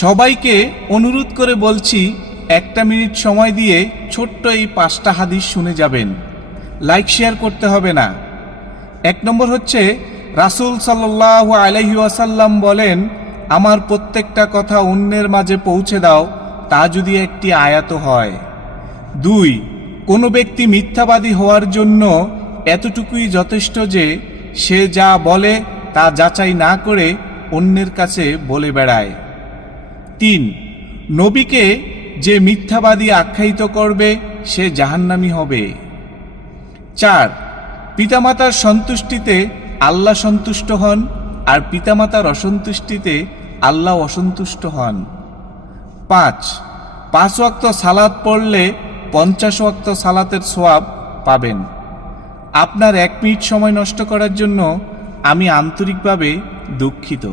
সবাইকে অনুরোধ করে বলছি, 1 মিনিট সময় দিয়ে ছোট্ট এই 5টা হাদিস শুনে যাবেন। লাইক শেয়ার করতে হবে না। 1 নম্বর হচ্ছে, রাসূল সাল্লাল্লাহু আলাইহি ওয়াসাল্লাম বলেন, আমার প্রত্যেকটা কথা অন্যের মাঝে পৌঁছে দাও, তা যদি একটি আয়াত হয়। 2, কোনো ব্যক্তি মিথ্যাবাদী হওয়ার জন্য এতটুকুই যথেষ্ট যে সে যা বলে তা যাচাই না করে অন্যের কাছে বলে বেড়ায়। 3, নবীকে যে মিথ্যাবাদী আখ্যায়িত করবে সে জাহান্নামী হবে। 4, পিতামাতার সন্তুষ্টিতে আল্লাহ সন্তুষ্ট হন, আর পিতামাতার অসন্তুষ্টিতে আল্লাহ অসন্তুষ্ট হন। 5 ওয়াক্ত সালাত পড়লে 50 ওয়াক্ত সালাতের সওয়াব পাবেন। আপনার 1 মিনিট সময় নষ্ট করার জন্য আমি আন্তরিকভাবে দুঃখিত।